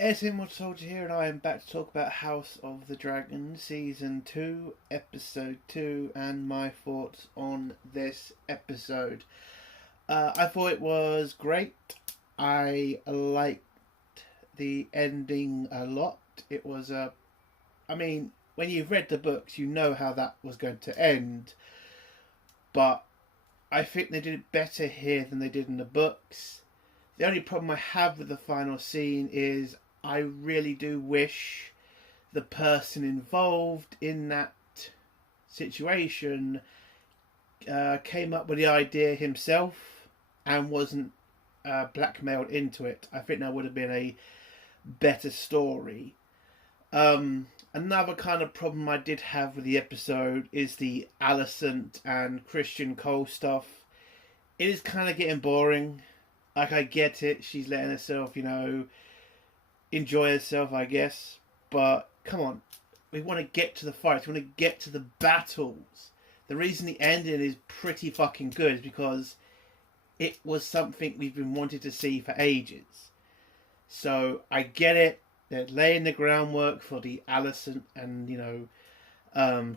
Emerald Soldier here, and I am back to talk about House of the Dragon Season 2, Episode 2, and my thoughts on this episode. I thought it was great. I liked the ending a lot. It was when you've read the books, you know how that was going to end, but I think they did it better here than they did in the books. The only problem I have with the final scene is I really do wish the person involved in that situation came up with the idea himself and wasn't blackmailed into it. I think that would have been a better story. Another kind of problem I did have with the episode is the Alicent and Christian Cole stuff. It is kind of getting boring. Like, I get it, she's letting herself, enjoy herself, I guess. But, come on, we want to get to the fights, we want to get to the battles. The reason the ending is pretty fucking good is because it was something we've been wanting to see for ages. So, I get it, they're laying the groundwork for the Alicent and,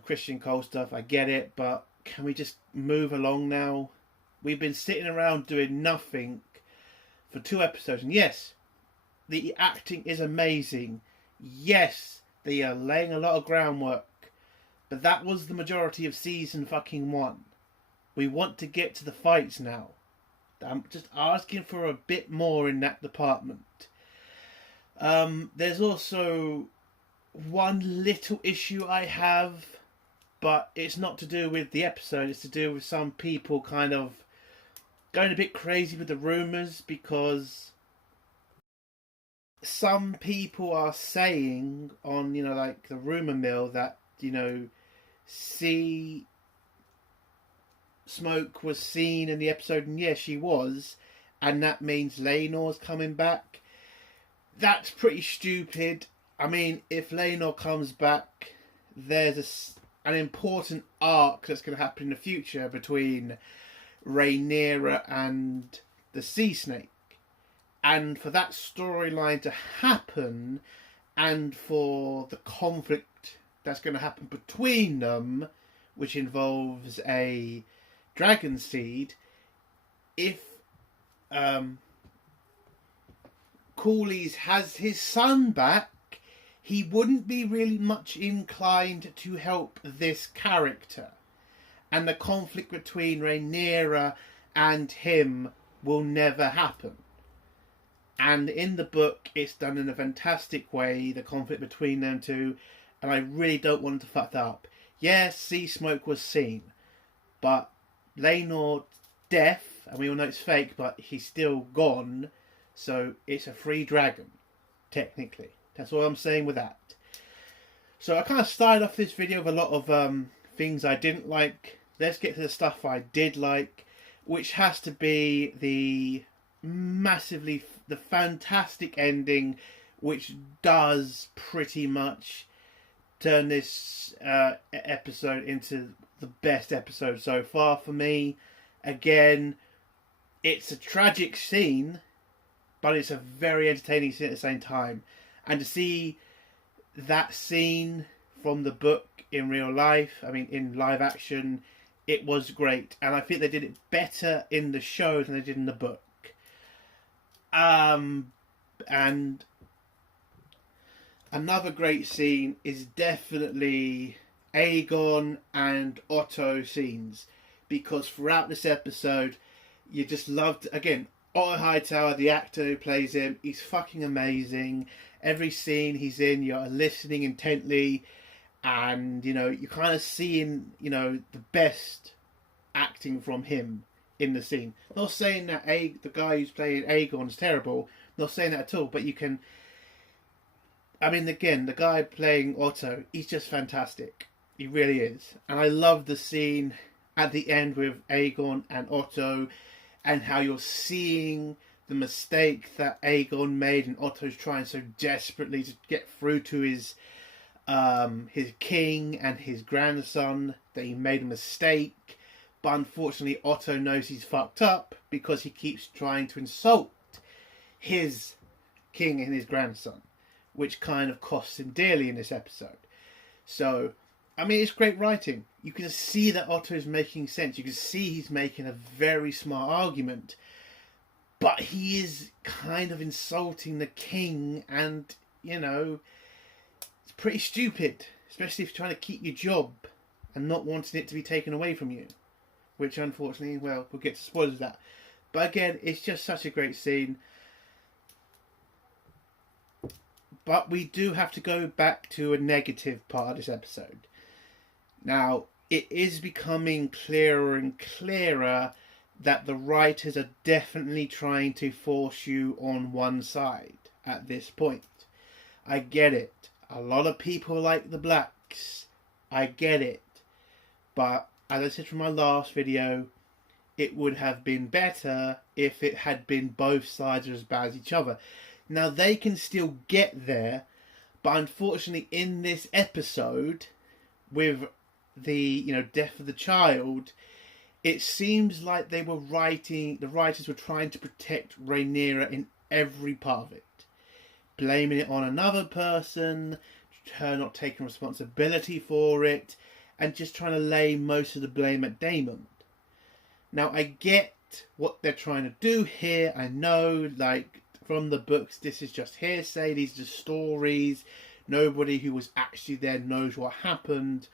Christian Cole stuff, I get it, but can we just move along now? We've been sitting around doing nothing for 2 episodes, and yes, the acting is amazing. Yes, they are laying a lot of groundwork, but that was the majority of season fucking 1. We want to get to the fights now. I'm just asking for a bit more in that department. There's also one little issue I have, but it's not to do with the episode, it's to do with some people kind of going a bit crazy with the rumours, because some people are saying on, the rumour mill that, Sea Smoke was seen in the episode, and yes, she was, and that means Laenor's coming back. That's pretty stupid. I mean, if Laenor comes back, there's an important arc that's going to happen in the future between Rhaenyra and the Sea Snake. And for that storyline to happen, and for the conflict that's going to happen between them, which involves a dragon seed, if Corlys has his son back, he wouldn't be really much inclined to help this character. And the conflict between Rhaenyra and him will never happen. And in the book, it's done in a fantastic way, the conflict between them two, and I really don't want to fuck that up. Yes, Sea Smoke was seen, but Laenor's death, and we all know it's fake, but he's still gone, so it's a free dragon, technically. That's all I'm saying with that. So I kind of started off this video with a lot of things I didn't like. Let's get to the stuff I did like, which has to be the fantastic ending, which does pretty much turn this episode into the best episode so far for me. Again, it's a tragic scene, but it's a very entertaining scene at the same time. And to see that scene from the book in real life, in live action, it was great, and I think they did it better in the show than they did in the book. And another great scene is definitely Aegon and Otto scenes, because throughout this episode, you just loved, again, Otto Hightower, the actor who plays him, he's fucking amazing. Every scene he's in, you're listening intently, and you're kind of seeing the best acting from him in the scene. Not saying that the guy who's playing Aegon is terrible, not saying that at all, but you can, again, the guy playing Otto, he's just fantastic. He really is. And I love the scene at the end with Aegon and Otto, and how you're seeing the mistake that Aegon made, and Otto's trying so desperately to get through to his king and his grandson, that he made a mistake, but unfortunately Otto knows he's fucked up because he keeps trying to insult his king and his grandson. which kind of costs him dearly in this episode. So, I mean, it's great writing. You can see that Otto is making sense. You can see he's making a very smart argument. But he is kind of insulting the king, and, you know, it's pretty stupid. Especially if you're trying to keep your job and not wanting it to be taken away from you. Which, unfortunately, well, we'll get to spoilers of that. But again, it's just such a great scene. But we do have to go back to a negative part of this episode. Now, it is becoming clearer and clearer that the writers are definitely trying to force you on one side at this point. I get it. A lot of people like the blacks. I get it. But, as I said from my last video, it would have been better if it had been both sides are as bad as each other. Now, they can still get there, but unfortunately in this episode, with the death of the child, it seems like the writers were trying to protect Rhaenyra in every part of it. Blaming it on another person, her not taking responsibility for it, and just trying to lay most of the blame at Daemon. Now, I get what they're trying to do here. I know, like, from the books, this is just hearsay. These are just stories. Nobody who was actually there knows what happened.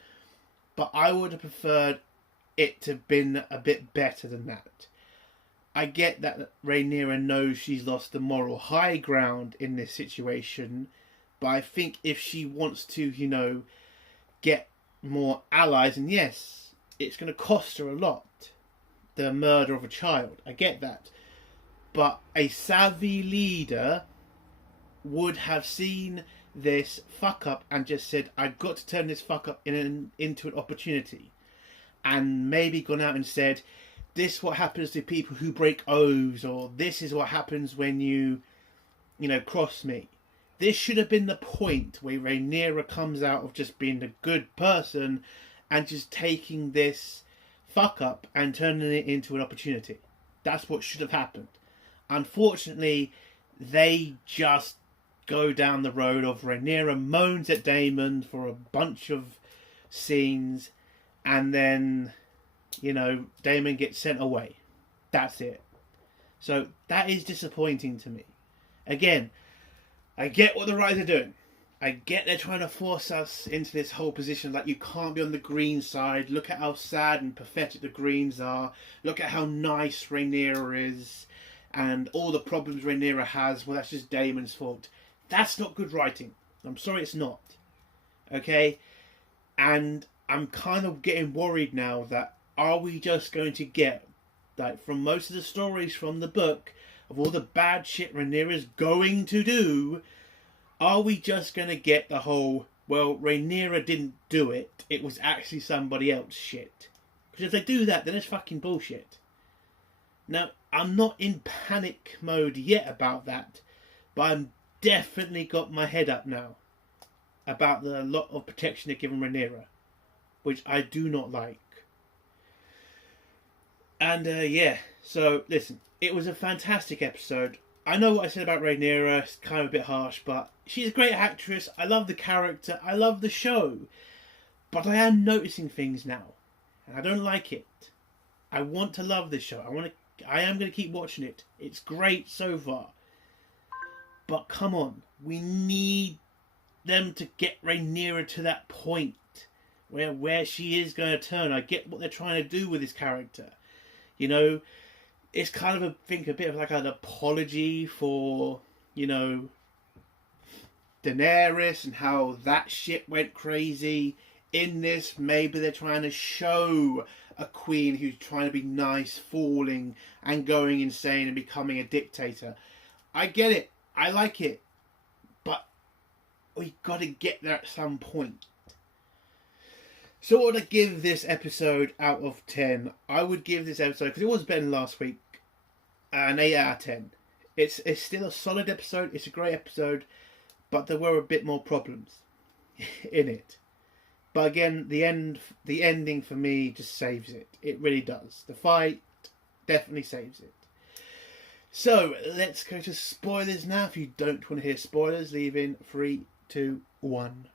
But I would have preferred it to have been a bit better than that. I get that Rhaenyra knows she's lost the moral high ground in this situation. But I think if she wants to, get more allies, and yes, it's going to cost her a lot. The murder of a child. I get that. But a savvy leader would have seen this fuck up and just said, I've got to turn this fuck up into an opportunity. And maybe gone out and said, this is what happens to people who break oaths, or this is what happens when you cross me. This should have been the point where Rhaenyra comes out of just being a good person and just taking this fuck up and turning it into an opportunity. That's what should have happened. Unfortunately, they just go down the road of Rhaenyra moans at Daemon for a bunch of scenes, and then, Daemon gets sent away. That's it. So that is disappointing to me. Again, I get what the writers are doing. I get they're trying to force us into this whole position like you can't be on the green side. Look at how sad and pathetic the Greens are. Look at how nice Rhaenyra is. And all the problems Rhaenyra has, well, that's just Daemon's fault. That's not good writing. I'm sorry, it's not. Okay? And I'm kind of getting worried now that are we just going to get, like, from most of the stories from the book, of all the bad shit Rhaenyra's going to do, are we just going to get the whole, well, Rhaenyra didn't do it, it was actually somebody else shit? Because if they do that, then it's fucking bullshit. Now, I'm not in panic mode yet about that, but I'm definitely got my head up now about the lot of protection they're giving Rhaenyra, which I do not like. And so listen, it was a fantastic episode. I know what I said about Rhaenyra, it's kind of a bit harsh, but she's a great actress. I love the character, I love the show, but I am noticing things now, and I don't like it. I want to love this show. I am going to keep watching it. It's great so far. But come on, we need them to get Rhaenyra to that point where she is going to turn. I get what they're trying to do with this character. It's kind of a bit of like an apology for, Daenerys and how that shit went crazy. In this, maybe they're trying to show a queen who's trying to be nice, falling and going insane and becoming a dictator. I get it. I like it. But we got to get there at some point. So what would I give this episode out of 10? I would give this episode, because it was better than last week, an 8 out of 10. It's still a solid episode. It's a great episode. But there were a bit more problems in it. But again, the ending for me just saves it. It really does. The fight definitely saves it. So let's go to spoilers now. If you don't want to hear spoilers, leave in 3, 2, 1.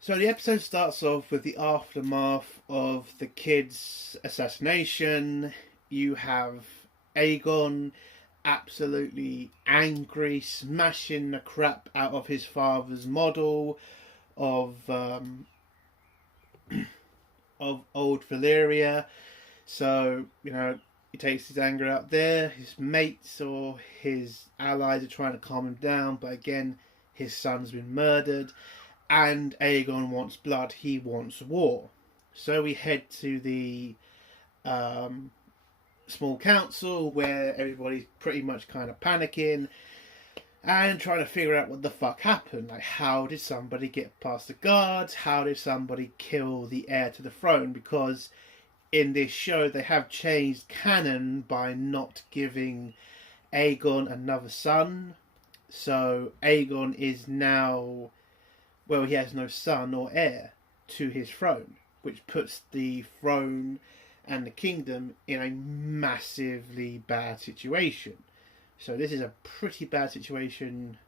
So the episode starts off with the aftermath of the kid's assassination. You have Aegon absolutely angry, smashing the crap out of his father's model of old Valyria. So, he takes his anger out there. His mates or his allies are trying to calm him down, but again, his son's been murdered, and Aegon wants blood. He wants war. So we head to the small council where everybody's pretty much kind of panicking and trying to figure out what the fuck happened. Like, how did somebody get past the guards? How did somebody kill the heir to the throne? Because in this show, they have changed canon by not giving Aegon another son. So Aegon is now, well, he has no son or heir to his throne, which puts the throne and the kingdom in a massively bad situation. So this is a pretty bad situation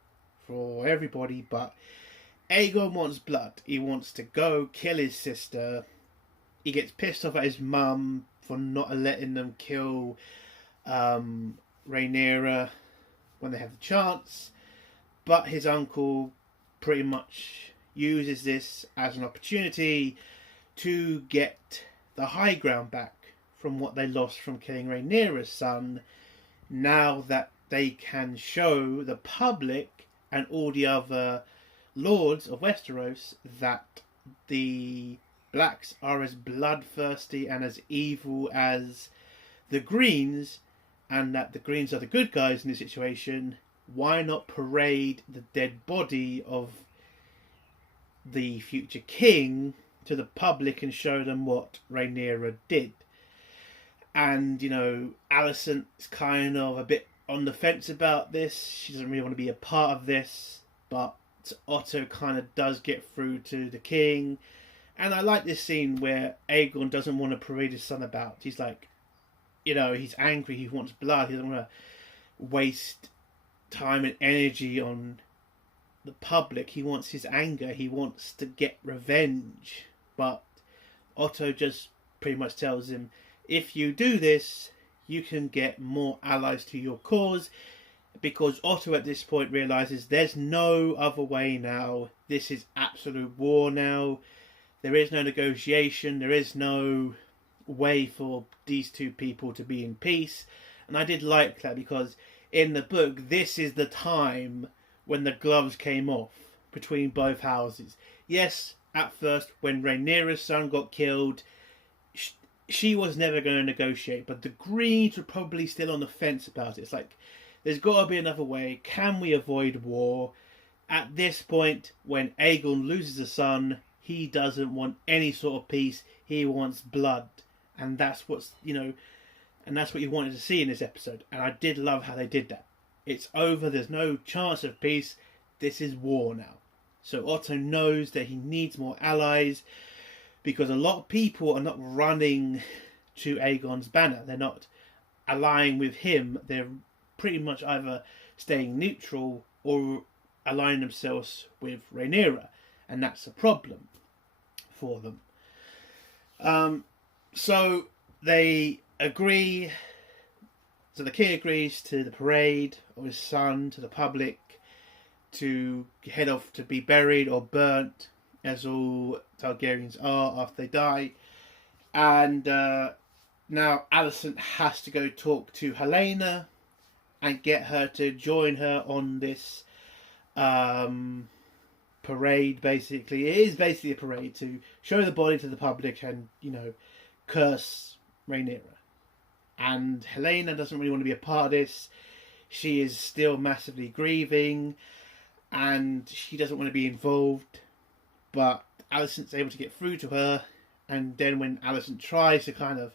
for everybody, but Aegon wants blood. He wants to go kill his sister. He gets pissed off at his mum for not letting them kill Rhaenyra when they have the chance. But his uncle pretty much uses this as an opportunity to get the high ground back from what they lost from killing Rhaenyra's son, now that they can show the public and all the other lords of Westeros that the Blacks are as bloodthirsty and as evil as the Greens, and that the Greens are the good guys in this situation. Why not parade the dead body of the future king to the public and show them what Rhaenyra did? And, Alicent's kind of a bit on the fence about this. She doesn't really want to be a part of this, but Otto kind of does get through to the king. And I like this scene where Aegon doesn't want to parade his son about. He's like, he's angry, he wants blood, he doesn't want to waste time and energy on the public. He wants his anger, he wants to get revenge. But Otto just pretty much tells him, if you do this, you can get more allies to your cause, because Otto at this point realises there's no other way now. This is absolute war now. There is no negotiation. There is no way for these two people to be in peace. And I did like that, because in the book, this is the time when the gloves came off between both houses. Yes, at first, when Rhaenyra's son got killed, she was never going to negotiate, but the Greens were probably still on the fence about it. It's like, there's got to be another way. Can we avoid war? At this point, when Aegon loses a son, he doesn't want any sort of peace. He wants blood. And that's and that's what you wanted to see in this episode. And I did love how they did that. It's over. There's no chance of peace. This is war now. So Otto knows that he needs more allies, because a lot of people are not running to Aegon's banner. They're not allying with him. They're pretty much either staying neutral or aligning themselves with Rhaenyra. And that's a problem for them. So they agree. So the king agrees to the parade of his son to the public, to head off to be buried or burnt, as all Targaryens are after they die. And now Alicent has to go talk to Helaena and get her to join her on this parade, basically. It is basically a parade to show the body to the public and, curse Rhaenyra. And Helaena doesn't really want to be a part of this. She is still massively grieving and she doesn't want to be involved. But Alicent's able to get through to her, and then when Alicent tries to kind of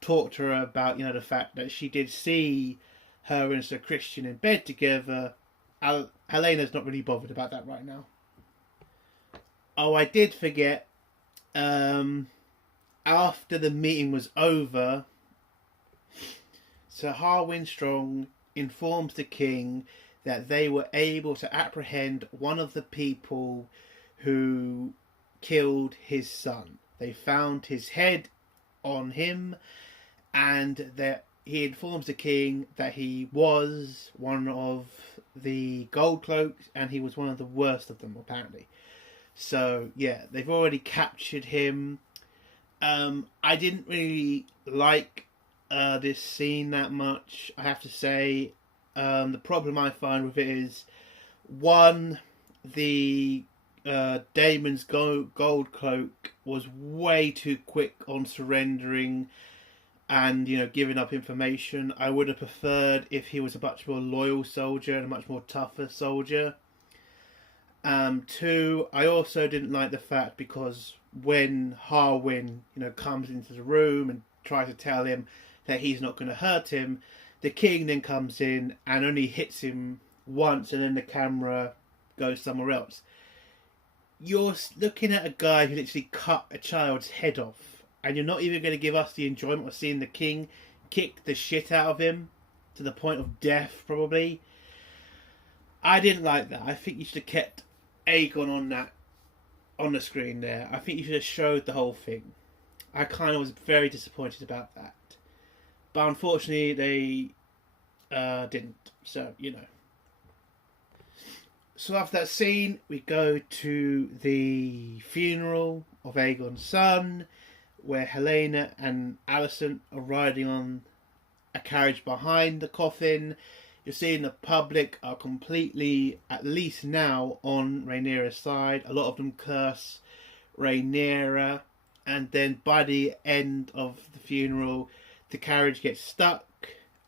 talk to her about, the fact that she did see her and Sir Christian in bed together, Helena's not really bothered about that right now. Oh, I did forget, after the meeting was over, Sir Harwin Strong informs the king that they were able to apprehend one of the people who killed his son. They found his head on him, and that he informs the king that he was one of the Gold Cloaks, and he was one of the worst of them, apparently. So yeah, they've already captured him. I didn't really like this scene that much, I have to say. The problem I find with it is, one, the Daemon's gold cloak was way too quick on surrendering and, you know, giving up information. I would have preferred if he was a much more loyal soldier and a much more tougher soldier. Two, I also didn't like the fact because when Harwin, you know, comes into the room and tries to tell him that he's not going to hurt him, the king then comes in and only hits him once, and then the camera goes somewhere else. You're looking at a guy who literally cut a child's head off, and you're not even going to give us the enjoyment of seeing the king kick the shit out of him to the point of death, probably. I didn't like that. I think you should have kept Aegon on the screen there. I think you should have showed the whole thing. I kind of was very disappointed about that. But unfortunately, they didn't. So, you know. So after that scene, we go to the funeral of Aegon's son, where Helaena and Alicent are riding on a carriage behind the coffin. You're seeing the public are completely, at least now, on Rhaenyra's side. A lot of them curse Rhaenyra. And then by the end of the funeral, the carriage gets stuck.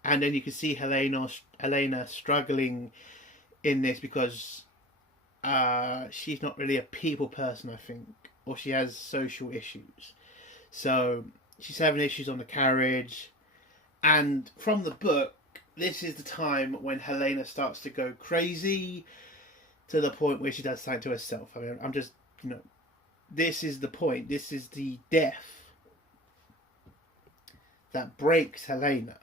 And then you can see Helaena struggling in this because she's not really a people person, I think. Or she has social issues. So she's having issues on the carriage. And from the book, this is the time when Helaena starts to go crazy to the point where she does something to herself. I mean, I'm just, you know, this is the point. This is the death that breaks Helaena.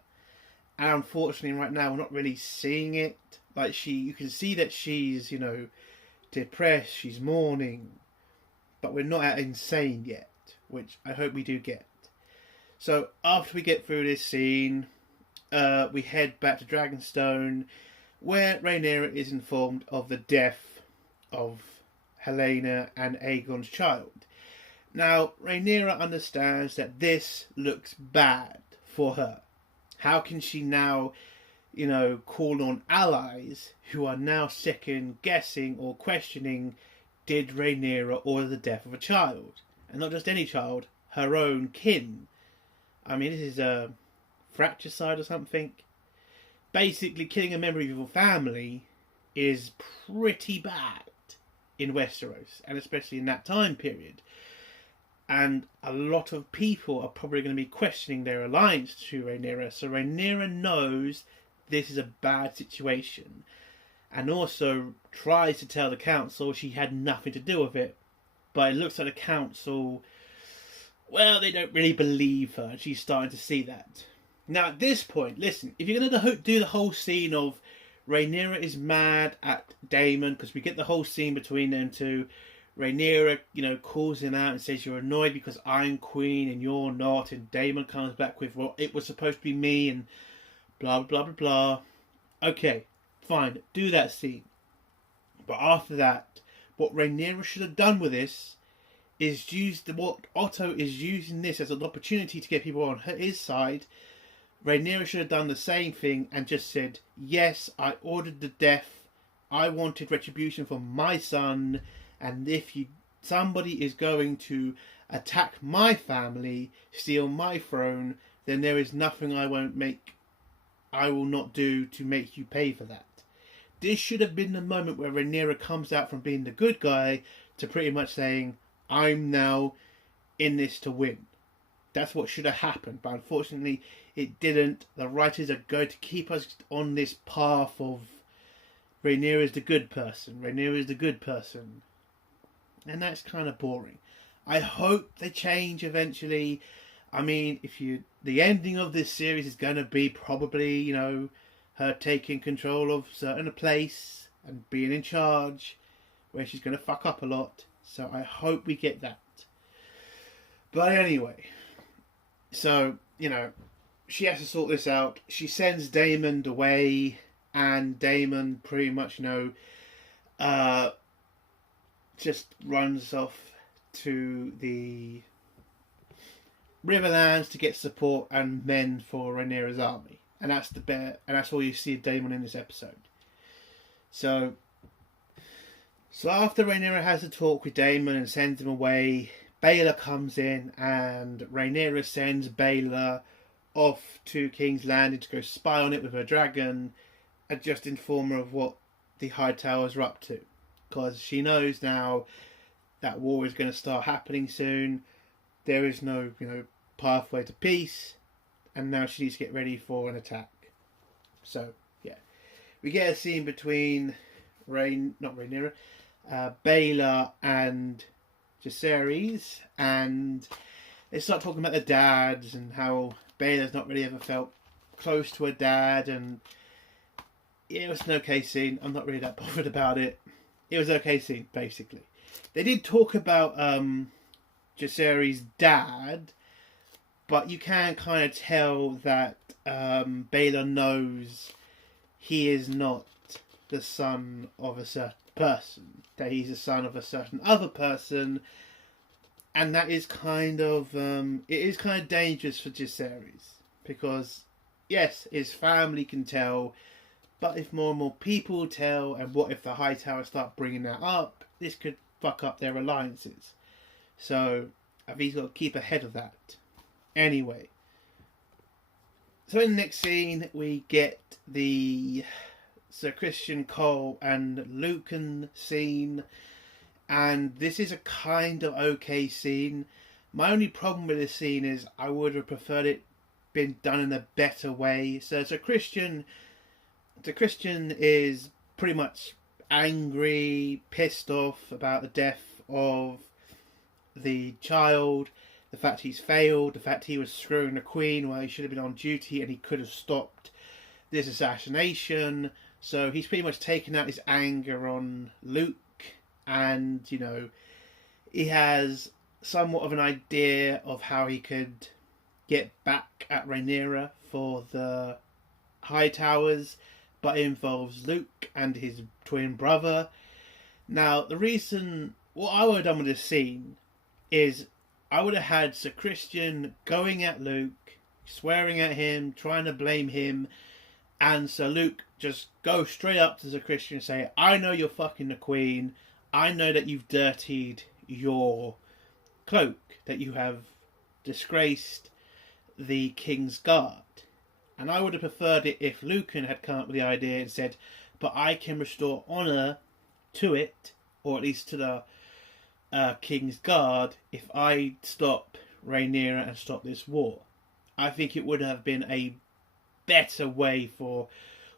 And unfortunately, right now, we're not really seeing it. Like, you can see that she's, you know, depressed, she's mourning, but we're not at insane yet, which I hope we do get. So, after we get through this scene, we head back to Dragonstone, where Rhaenyra is informed of the death of Helaena and Aegon's child. Now, Rhaenyra understands that this looks bad for her. How can she now, you know, call on allies who are now second guessing or questioning, did Rhaenyra order the death of a child? And not just any child, her own kin. I mean, this is a fratricide or something. Basically, killing a member of your family is pretty bad in Westeros, and especially in that time period. And a lot of people are probably going to be questioning their alliance to Rhaenyra. So Rhaenyra knows this is a bad situation, and also tries to tell the council she had nothing to do with it. But it looks like the council, well, they don't really believe her, and she's starting to see that. Now, at this point, listen, if you're going to do the whole scene of Rhaenyra is mad at Daemon, because we get the whole scene between them two, Rhaenyra, you know, calls him out and says, you're annoyed because I'm queen and you're not, and Daemon comes back with, well, it was supposed to be me, and blah, blah, blah, blah. Okay, fine, do that scene. But after that, what Rhaenyra should have done with this is what Otto is using this as an opportunity to get people on his side. Rhaenyra should have done the same thing and just said, yes, I ordered the death. I wanted retribution for my son. And if somebody is going to attack my family, steal my throne, then there is nothing I will not do to make you pay for that. This should have been the moment where Rhaenyra comes out from being the good guy to pretty much saying, I'm now in this to win. That's what should have happened, but unfortunately it didn't. The writers are going to keep us on this path of Rhaenyra is the good person. Rhaenyra is the good person. And that's kind of boring. I hope they change eventually. I mean, the ending of this series is going to be probably, her taking control of certain place and being in charge, where she's going to fuck up a lot. So I hope we get that. But anyway, so, she has to sort this out. She sends Daemon away, and Daemon pretty much, just runs off to the Riverlands to get support and men for Rhaenyra's army. And that's all you see of Daemon in this episode. So after Rhaenyra has a talk with Daemon and sends him away, Baelor comes in, and Rhaenyra sends Baelor off to King's Landing to go spy on it with her dragon and just inform her of what the Hightowers are up to. Because she knows now that war is going to start happening soon. There is no, pathway to peace. And now she needs to get ready for an attack. So, yeah. We get a scene between Baelor and Jacaerys. And they start talking about their dads and how Baelor's not really ever felt close to her dad. And yeah, it was an okay scene. I'm not really that bothered about it. It was an okay scene, basically. They did talk about Jacaerys' dad, but you can kind of tell that Baelor knows he is not the son of a certain person, that he's the son of a certain other person, and that is kind of dangerous for Jacaerys, because yes, his family can tell, but if more and more people tell, and what if the Hightower start bringing that up, this could fuck up their alliances. So I think he's got to keep ahead of that. Anyway, so in the next scene we get the Sir Criston Cole and Lucan scene, and this is a kind of okay scene. My only problem with this scene is I would have preferred it been done in a better way. So Sir Criston is pretty much angry, pissed off about the death of the child, the fact he's failed, the fact he was screwing the Queen while he should have been on duty and he could have stopped this assassination. So he's pretty much taken out his anger on Luke, and, he has somewhat of an idea of how he could get back at Rhaenyra for the Hightowers, but it involves Luke and his twin brother. Now, what I would have done with this scene is I would have had Sir Criston going at Luke, swearing at him, trying to blame him, and Sir Luke just go straight up to Sir Criston and say, I know you're fucking the Queen, I know that you've dirtied your cloak, that you have disgraced the King's Guard. And I would have preferred it if Lucan had come up with the idea and said, but I can restore honour to it, or at least to the King's Guard, if I stop Rhaenyra and stop this war. I think it would have been a better way for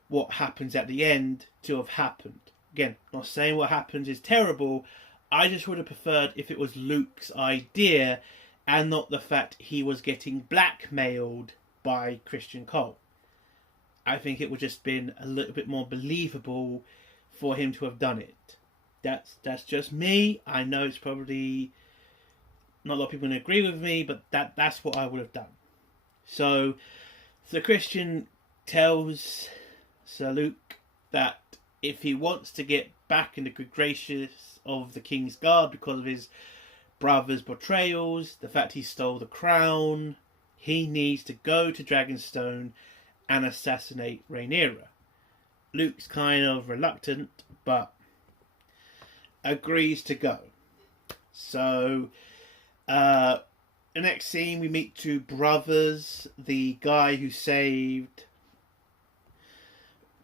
what happens at the end to have happened. Again, not saying what happens is terrible. I just would have preferred if it was Luke's idea and not the fact he was getting blackmailed by Criston Cole. I think it would just been a little bit more believable for him to have done it. That's just me. I know it's probably not a lot of people going to agree with me, but that's what I would have done. So Criston tells Sir Luke that if he wants to get back in the good graces of the King's Guard because of his brother's betrayals, the fact he stole the crown, he needs to go to Dragonstone and assassinate Rhaenyra. Luke's kind of reluctant, but agrees to go. So, the next scene we meet two brothers. The guy who saved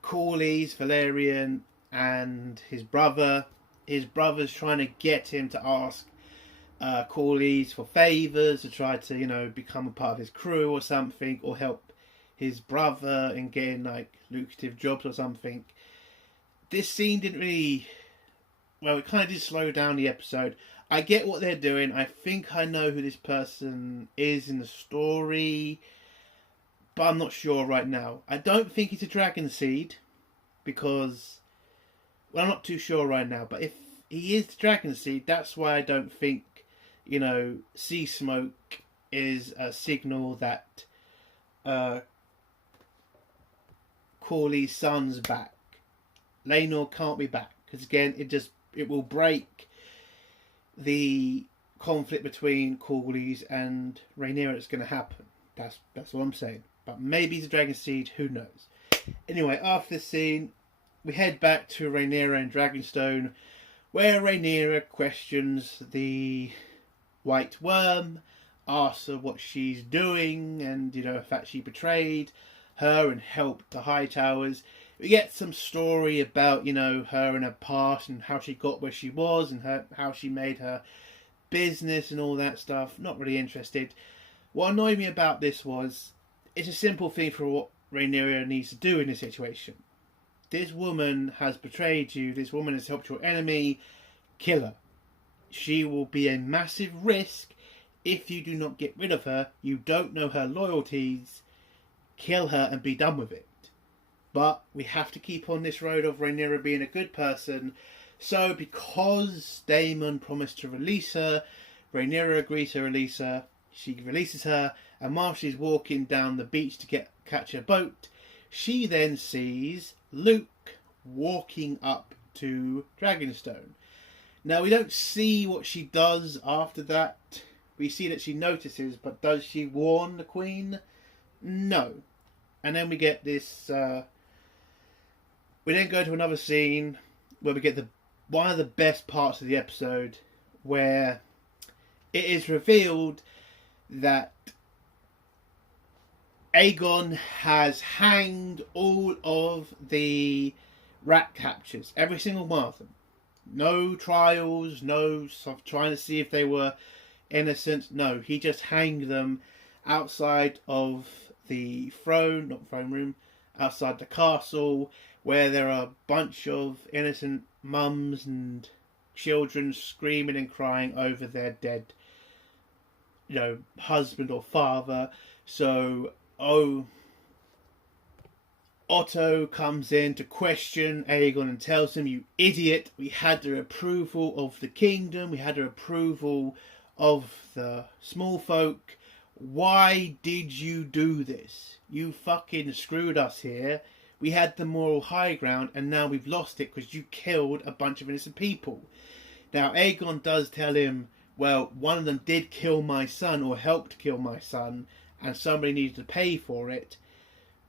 Corlys, Valerian, and his brother. His brother's trying to get him to ask Corlys for favours, to try to, become a part of his crew or something, or help his brother in getting, lucrative jobs or something. This scene didn't really... Well, it kind of did slow down the episode. I get what they're doing. I think I know who this person is in the story, but I'm not sure right now. I don't think he's a dragon seed because, well, I'm not too sure right now. But if he is the dragon seed, that's why I don't think, sea smoke is a signal that Corley's son's back. Laenor can't be back because again, it will break the conflict between Corlys and Rhaenyra that's going to happen. That's what I'm saying. But maybe he's a dragon seed. Who knows? Anyway, after this scene, we head back to Rhaenyra and Dragonstone, where Rhaenyra questions the White Worm, asks her what she's doing, and the fact she betrayed her and helped the Hightowers. We get some story about, her and her past and how she got where she was and how she made her business and all that stuff. Not really interested. What annoyed me about this was, it's a simple thing for what Rhaenyra needs to do in this situation. This woman has betrayed you. This woman has helped your enemy. Kill her. She will be a massive risk if you do not get rid of her. You don't know her loyalties. Kill her and be done with it. But we have to keep on this road of Rhaenyra being a good person. So because Daemon promised to release her, Rhaenyra agrees to release her. She releases her, and while she's walking down the beach to catch a boat, she then sees Luke walking up to Dragonstone. Now we don't see what she does after that. We see that she notices, but does she warn the Queen? No. And then we get this... we then go to another scene where we get one of the best parts of the episode, where it is revealed that Aegon has hanged all of the rat catchers, every single one of them. No trials, no trying to see if they were innocent. No, he just hanged them outside of the throne room, outside the castle, where there are a bunch of innocent mums and children screaming and crying over their dead, husband or father. So, Otto comes in to question Aegon and tells him, "You idiot, we had the approval of the kingdom, we had the approval of the small folk. Why did you do this? You fucking screwed us here. We had the moral high ground and now we've lost it because you killed a bunch of innocent people." Now Aegon does tell him, well, one of them did kill my son or helped kill my son and somebody needed to pay for it.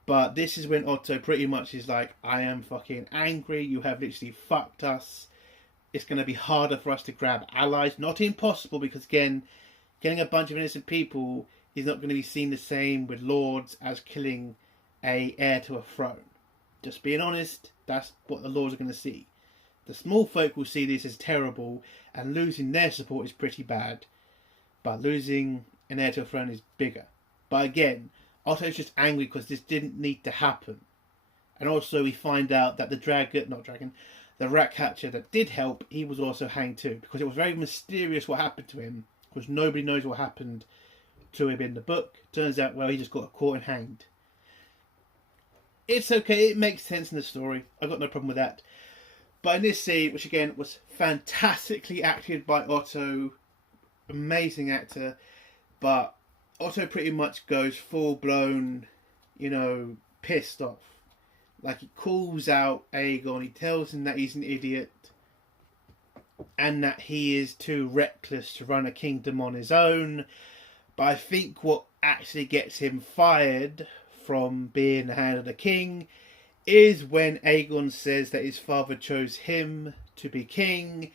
But this is when Otto pretty much is like, I am fucking angry. You have literally fucked us. It's going to be harder for us to grab allies. Not impossible, because again, killing a bunch of innocent people is not going to be seen the same with lords as killing a heir to a throne. Just being honest, that's what the lords are going to see. The small folk will see this as terrible, and losing their support is pretty bad. But losing an heir to a throne is bigger. But again, Otto's just angry because this didn't need to happen. And also we find out that the rat catcher that did help, he was also hanged too. Because it was very mysterious what happened to him. Because nobody knows what happened to him in the book. Turns out, well, he just got caught and hanged. It's okay, it makes sense in the story. I've got no problem with that. But in this scene, which again was fantastically acted by Otto, amazing actor, but Otto pretty much goes full blown, pissed off. Like, he calls out Aegon, he tells him that he's an idiot and that he is too reckless to run a kingdom on his own. But I think what actually gets him fired from being the hand of the king is when Aegon says that his father chose him to be king,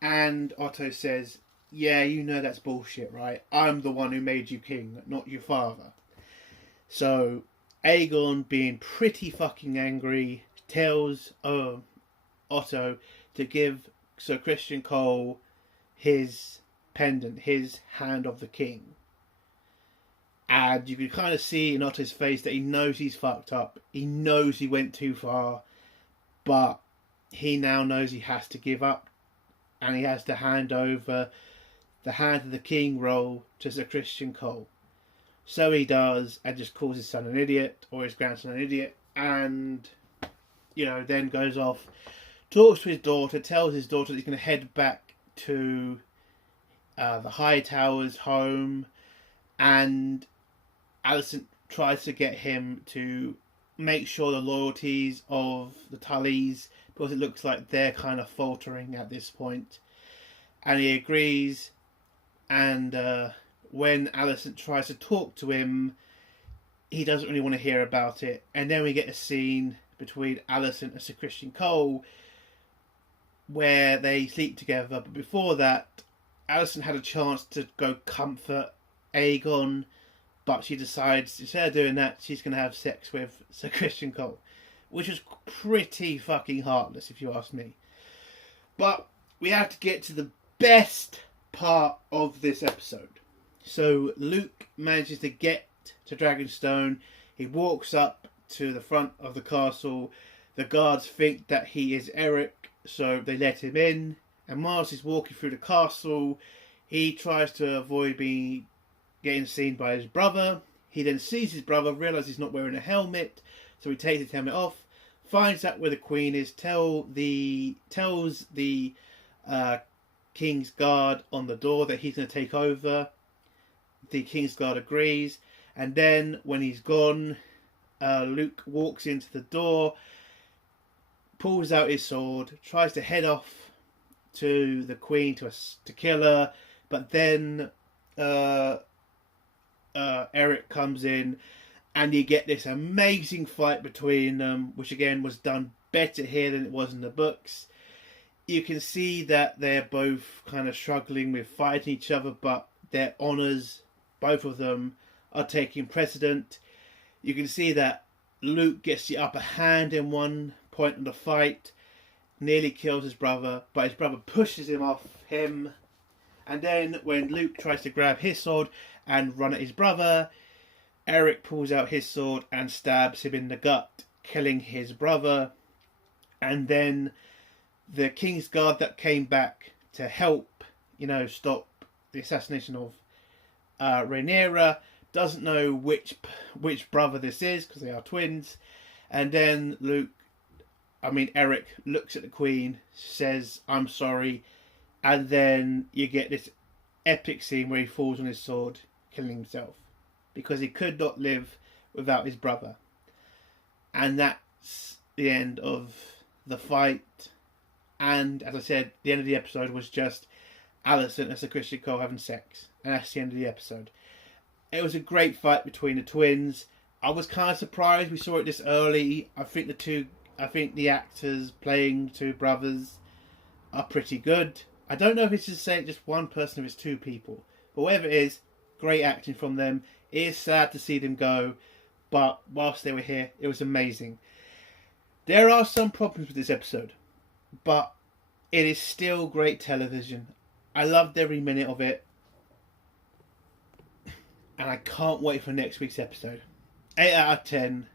and Otto says, yeah, that's bullshit, right? I'm the one who made you king, not your father. So Aegon, being pretty fucking angry, tells Otto to give Sir Christian Cole his pendant, his Hand of the King. And you can kind of see in Otto's face that he knows he's fucked up. He knows he went too far. But he now knows he has to give up and he has to hand over the Hand of the King role to Sir Christian Cole. So he does, and just calls his son an idiot, or his grandson an idiot, and, then goes off, talks to his daughter, tells his daughter that he's going to head back to the Hightowers' home, and Alicent tries to get him to make sure the loyalties of the Tullys, because it looks like they're kind of faltering at this point. And he agrees, and when Alicent tries to talk to him, he doesn't really want to hear about it. And then we get a scene between Alicent and Sir Christian Cole where they sleep together. But before that, Alicent had a chance to go comfort Aegon, but she decides, instead of doing that, she's going to have sex with Sir Christian Cole, which was pretty fucking heartless, if you ask me. But we have to get to the best part of this episode. So Luke manages to get to Dragonstone. He walks up to the front of the castle. The guards think that he is Eric, so they let him in. And whilst he's walking through the castle, he tries to avoid getting seen by his brother. He then sees his brother, realises he's not wearing a helmet, so he takes his helmet off, finds out where the Queen is, tells the King's Guard on the door that he's going to take over. The King's Guard agrees, and then when he's gone, Luke walks into the door, pulls out his sword, tries to head off to the Queen to kill her, but then Eric comes in, and you get this amazing fight between them, which again was done better here than it was in the books. You can see that they're both kind of struggling with fighting each other, but their honours, both of them, are taking precedent. You can see that Luke gets the upper hand in one point of the fight, nearly kills his brother, but his brother pushes him off him. And then when Luke tries to grab his sword and run at his brother, Eric pulls out his sword and stabs him in the gut, killing his brother. And then the King's Guard that came back to help, stop the assassination of Rhaenyra doesn't know which brother this is, because they are twins. And then Eric looks at the Queen, says, "I'm sorry," and then you get this epic scene where he falls on his sword, killing himself, because he could not live without his brother. And that's the end of the fight. And as I said, the end of the episode was just Alicent and Sir Christian Cole having sex, and that's the end of the episode. It was a great fight between the twins. I was kind of surprised we saw it this early. I think the actors playing two brothers are pretty good. I don't know if it's just one person or it's two people, but whatever it is, great acting from them. It is sad to see them go, but whilst they were here, it was amazing. There are some problems with this episode, but it is still great television. I loved every minute of it, and I can't wait for next week's episode. 8 out of 10.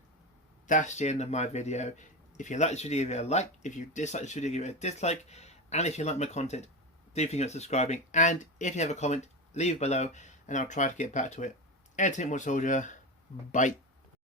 That's the end of my video. If you like this video, give it a like. If you dislike this video, give it a dislike. And if you like my content, do think of subscribing. And if you have a comment, leave it below, and I'll try to get back to it. Entertainment Soldier, bye.